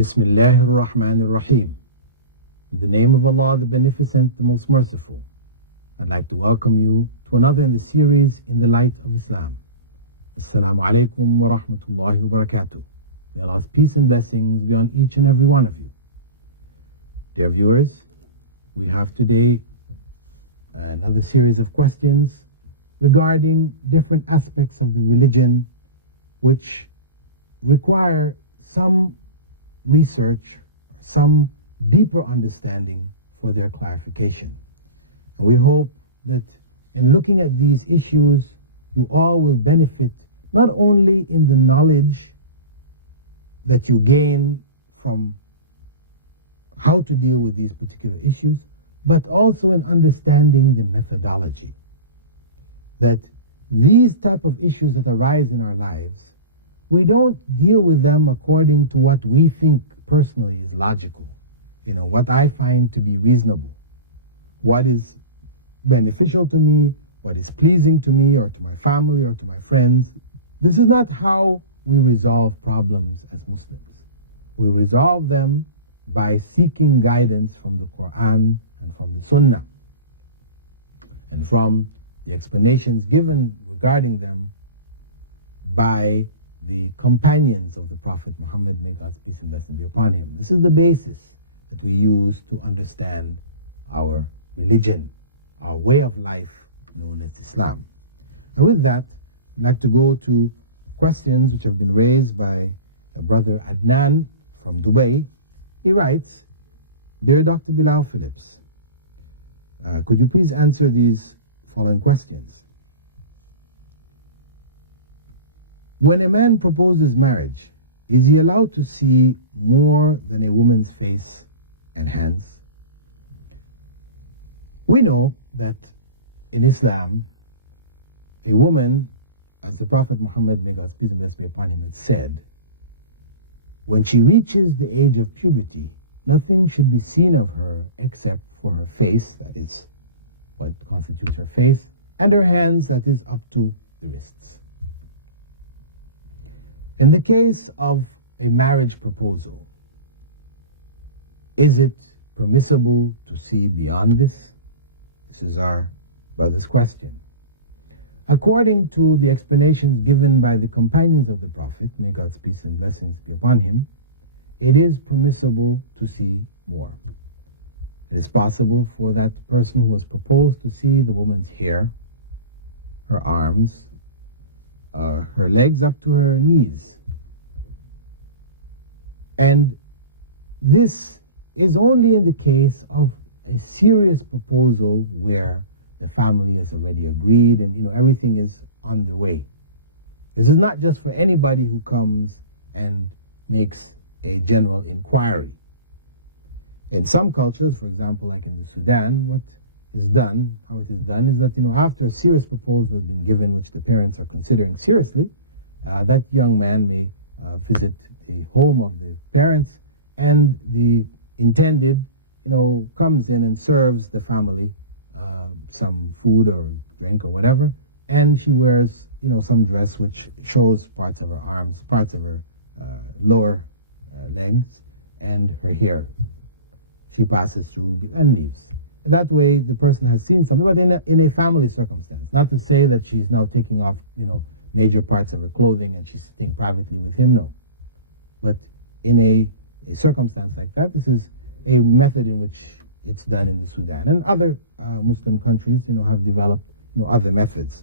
Bismillahir Rahmanir Rahim. In the name of Allah, the Beneficent, the Most Merciful. I'd like to welcome you to another in the series In the Light of Islam. Assalamu alaikum wa rahmatullahi wa barakatuh. May Allah's peace and blessings be on each and every one of you. Dear viewers, we have today another series of questions regarding different aspects of the religion which require some research, some deeper understanding for their clarification. And we hope that in looking at these issues, you all will benefit not only in the knowledge that you gain from how to deal with these particular issues, but also in understanding the methodology. That these type of issues that arise in our lives, we don't deal with them according to what we think personally is logical. What I find to be reasonable, what is beneficial to me, what is pleasing to me or to my family or to my friends. This is not how we resolve problems as Muslims. We resolve them by seeking guidance from the Quran and from the Sunnah, and from the explanations given regarding them by the companions of the Prophet Muhammad, may God's peace and blessing be upon him. This is the basis that we use to understand our religion, our way of life known as Islam. And with that, I'd like to go to questions which have been raised by a brother Adnan from Dubai. He writes, Dear Dr. Bilal Phillips, could you please answer these following questions? When a man proposes marriage, is he allowed to see more than a woman's face and hands? We know that in Islam, a woman, as the Prophet Muhammad, may God's peace and blessing be upon him, had said, when she reaches the age of puberty, nothing should be seen of her except for her face, that is what constitutes her face, and her hands, that is up to the wrists. In the case of a marriage proposal, is it permissible to see beyond this? This is our brother's question. According to the explanations given by the companions of the Prophet, may God's peace and blessings be upon him, it is permissible to see more. It is possible for that person who was proposed to see the woman's hair, her arms, her legs up to her knees. And this is only in the case of a serious proposal where the family has already agreed and everything is underway. This is not just for anybody who comes and makes a general inquiry. In some cultures, for example, like in the Sudan, what is done, how it is done, is that after a serious proposal has been given, which the parents are considering seriously, that young man may visit the home of the parents, and the intended, comes in and serves the family some food or drink or whatever, and she wears, some dress which shows parts of her arms, parts of her lower legs, and her hair. She passes through and leaves. That way, the person has seen something, but in a family circumstance. Not to say that she's now taking off, major parts of her clothing and she's staying privately with him, no. But in a circumstance like that, this is a method in which it's done in the Sudan. And other Muslim countries, have developed, other methods.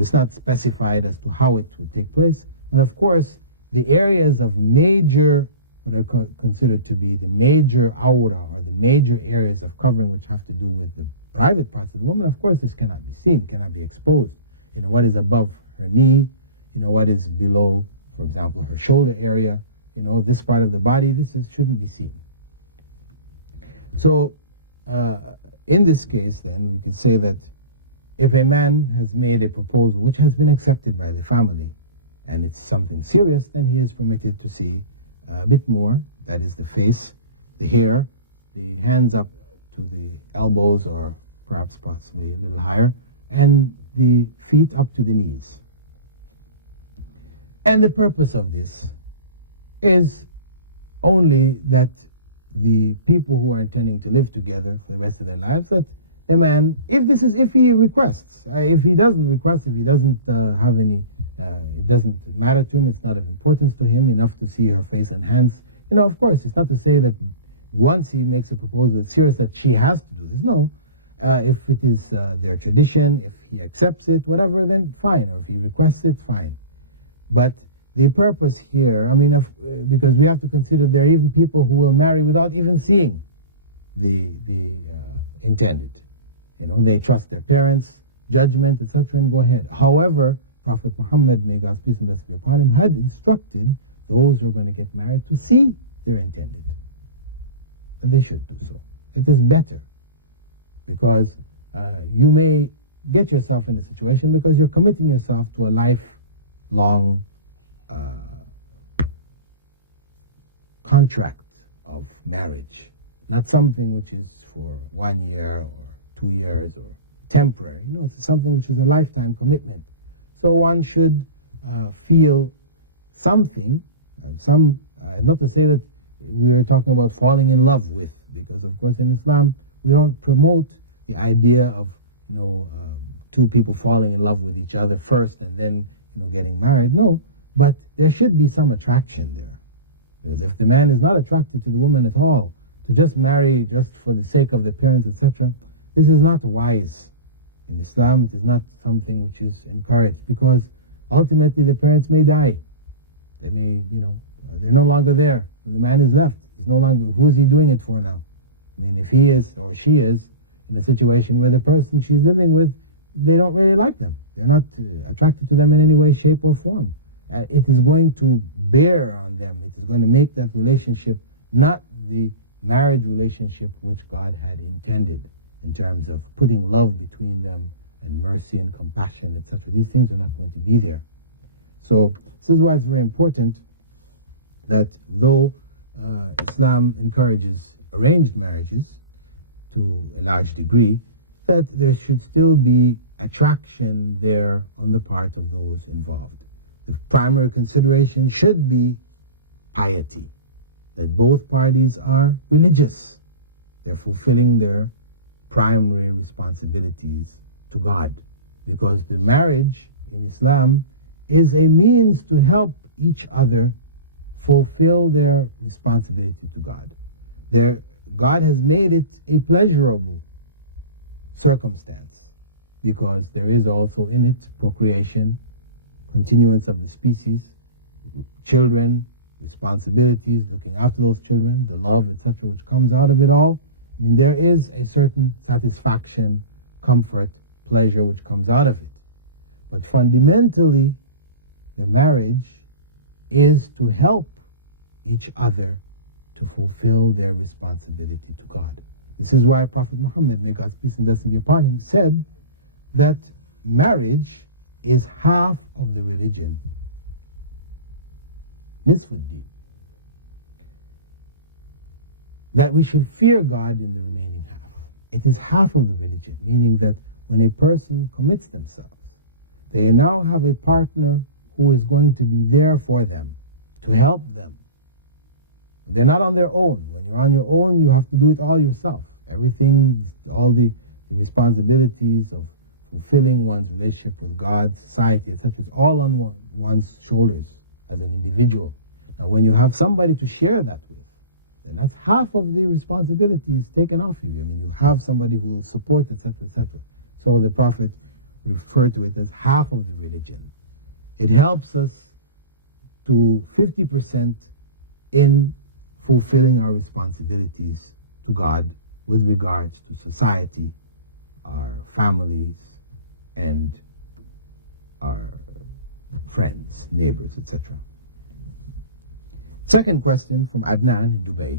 It's not specified as to how it would take place. And of course, the areas of major, what are considered to be the major awra, or the major areas of covering which have to do with the private parts of the woman, of course this cannot be seen, cannot be exposed. What is above her knee, what is below, for example, her shoulder area, this part of the body, shouldn't be seen. So, in this case, then, we can say that if a man has made a proposal which has been accepted by the family, and it's something serious, then he is permitted to see a bit more, that is the face, the hair, the hands up to the elbows, or perhaps possibly a little higher, and the feet up to the knees. And the purpose of this is only that the people who are intending to live together for the rest of their lives, that a man, if he requests, if he doesn't request, if he doesn't have any, it doesn't matter to him, it's not of importance to him enough to see her face and hands. Of course, it's not to say that once he makes a proposal, it's serious that she has to do this. No. If it is their tradition, if he accepts it, whatever, then fine. Or if he requests it, fine. But the purpose here, because we have to consider there are even people who will marry without even seeing the intended. They trust their parents' judgment, etc., and go ahead. However, Prophet Muhammad, may God's peace and blessings be upon him, had instructed those who are going to get married to see their intended. And they should do so. It is better, because you may get yourself in a situation because you're committing yourself to a lifelong contract of marriage, not something which is for 1 year or 2 years or temporary. It's something which is a lifetime commitment. So one should feel something, not to say that we are talking about falling in love with, because of course in Islam we don't promote the idea of two people falling in love with each other first and then getting married. No, but there should be some attraction there. Because if the man is not attracted to the woman at all, to just marry just for the sake of the parents, etc., this is not wise. In Islam, it is not something which is encouraged, because ultimately the parents may die. They may, they're no longer there. The man is left. He's no longer, who is he doing it for now? If he is, or she is, in a situation where the person she's living with, they don't really like them. They're not attracted to them in any way, shape, or form. It is going to bear on them. It is going to make that relationship not the marriage relationship which God had intended, in terms of putting love between them and mercy and compassion, etc. These things are not going to be there. So this is why it's very important that though Islam encourages arranged marriages to a large degree, that there should still be attraction there on the part of those involved. The primary consideration should be piety, that both parties are religious. They're fulfilling their primary responsibilities to God, because the marriage in Islam is a means to help each other fulfill their responsibility to God. God has made it a pleasurable circumstance, because there is also in it procreation, continuance of the species, children, responsibilities, looking after those children, the love, etc., which comes out of it all. There is a certain satisfaction, comfort, pleasure which comes out of it. But fundamentally, the marriage is to help each other to fulfill their responsibility to God. This is why Prophet Muhammad, may God's peace and blessings be upon him, said that marriage is half of the religion. This would be that we should fear God in the remaining half. It is half of the religion, meaning that when a person commits themselves, they now have a partner who is going to be there for them, to help them. They're not on their own. When you're on your own, you have to do it all yourself. Everything, all the responsibilities of fulfilling one's relationship with God, society, etc., is all on one's shoulders as an individual. Now, when you have somebody to share that with, then that's half of the responsibility is taken off you. You have somebody who will support, etc., etc. So the Prophet referred to it as half of the religion. It helps us to 50% in fulfilling our responsibilities to God with regards to society, our families, and our friends, neighbors, etc. Second question from Adnan in Dubai.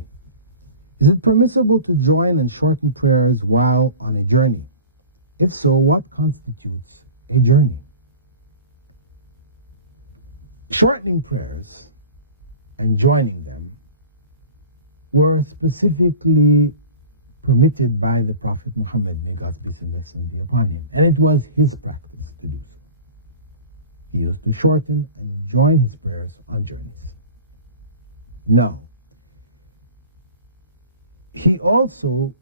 Is it permissible to join and shorten prayers while on a journey? If so, what constitutes a journey? Shortening prayers and joining them were specifically permitted by the Prophet Muhammad, may God's peace and blessings be upon him. And it was his practice to do so. He used to shorten and join his prayers on journeys. Now, also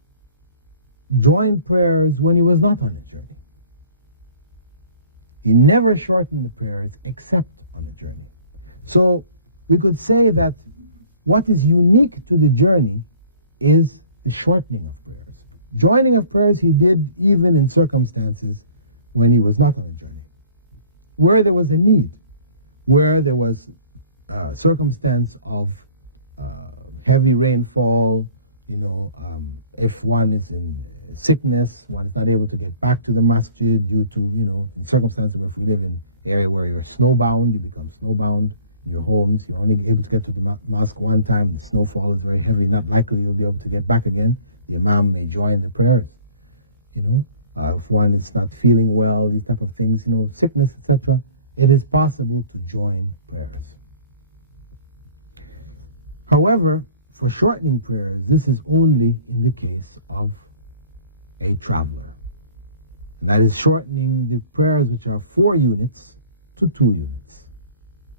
joined prayers when he was not on a journey. He never shortened the prayers except on a journey. So we could say that what is unique to the journey is the shortening of prayers. Joining of prayers he did even in circumstances when he was not on a journey. Where there was a need, where there was a circumstance of heavy rainfall, if one is in sickness, one is not able to get back to the masjid due to, circumstances. If we live in an area where you're snowbound, you become snowbound in your homes, you're only able to get to the mosque one time, the snowfall is very heavy, not likely you'll be able to get back again. The imam may join the prayers, if one is not feeling well, these type of things, sickness, etc., it is possible to join prayers. However, for shortening prayers, this is only in the case of a traveler. That is shortening the prayers which are 4 units to 2 units.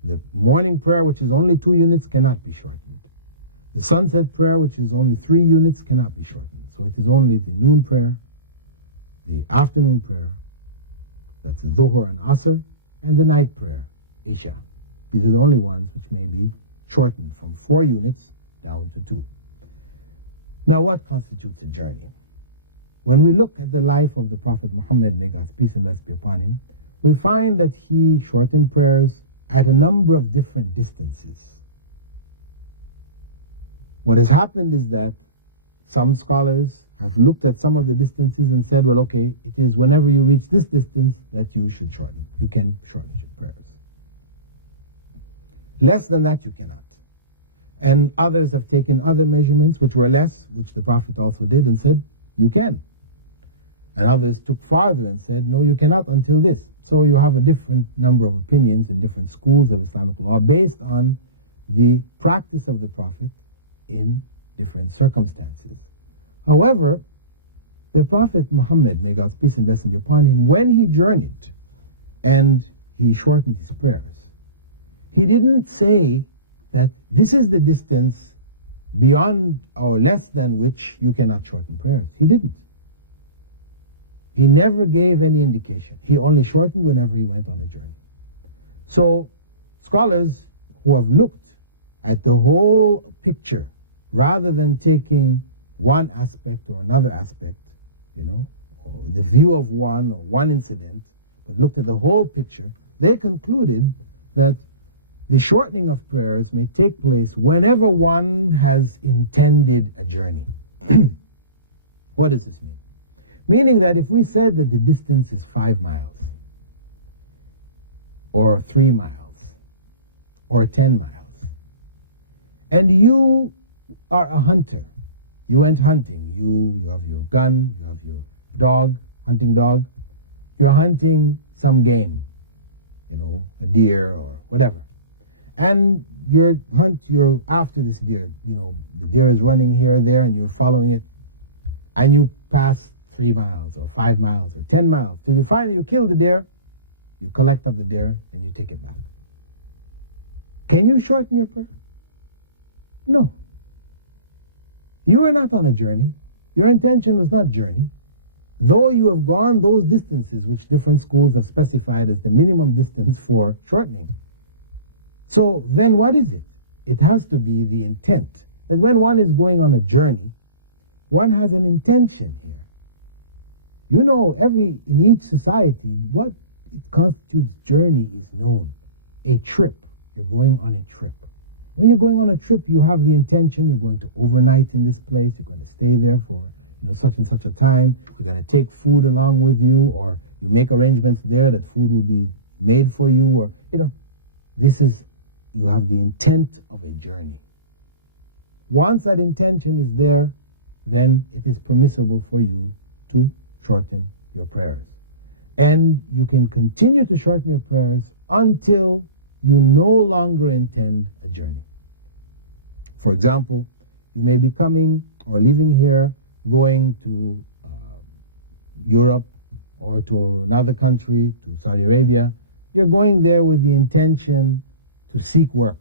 The morning prayer, which is only 2 units, cannot be shortened. The sunset prayer, which is only 3 units, cannot be shortened. So it is only the noon prayer, the afternoon prayer, that's Dhuhr and Asr, and the night prayer, Isha. These are the only ones which may be shortened from 4 units down to 2. Now, what constitutes a journey? When we look at the life of the Prophet Muhammad, may God's peace and blessings be upon him, we find that he shortened prayers at a number of different distances. What has happened is that some scholars have looked at some of the distances and said, well, okay, it is whenever you reach this distance that you should shorten. You can shorten your prayers. Less than that, you cannot. And others have taken other measurements which were less, which the Prophet also did, and said, you can. And others took farther and said, no, you cannot until this. So you have a different number of opinions in different schools of Islamic law based on the practice of the Prophet in different circumstances. However, the Prophet Muhammad, may God's peace and blessings be upon him, when he journeyed and he shortened his prayers, he didn't say that this is the distance beyond or less than which you cannot shorten prayers. He didn't. He never gave any indication. He only shortened whenever he went on a journey. So scholars who have looked at the whole picture, rather than taking one aspect or another aspect, or the view of one or one incident, but looked at the whole picture, they concluded that the shortening of prayers may take place whenever one has intended a journey. What does this mean? Meaning that if we said that the distance is 5 miles, or 3 miles, or 10 miles, and you are a hunter, you went hunting, you have your gun, you have your dog, hunting dog, you're hunting some game, a deer or whatever, and you're after this deer, the deer is running here or there, and you're following it, and you pass 3 miles, or 5 miles, or 10 miles, till you finally you kill the deer, you collect up the deer, and you take it back. Can you shorten your prayer? No. You were not on a journey. Your intention was not journey. Though you have gone those distances, which different schools have specified as the minimum distance for shortening. So then what is it? It has to be the intent. And when one is going on a journey, one has an intention here. In each society, what constitutes journey is known. A trip. You're going on a trip. When you're going on a trip, you have the intention, you're going to overnight in this place, you're going to stay there for such and such a time, you're going to take food along with you, or you make arrangements there that food will be made for you, or, you have the intent of a journey. Once that intention is there, then it is permissible for you to shorten your prayers. And you can continue to shorten your prayers until you no longer intend a journey. For example, you may be coming or leaving here, going to Europe or to another country, to Saudi Arabia. You're going there with the intention to seek work.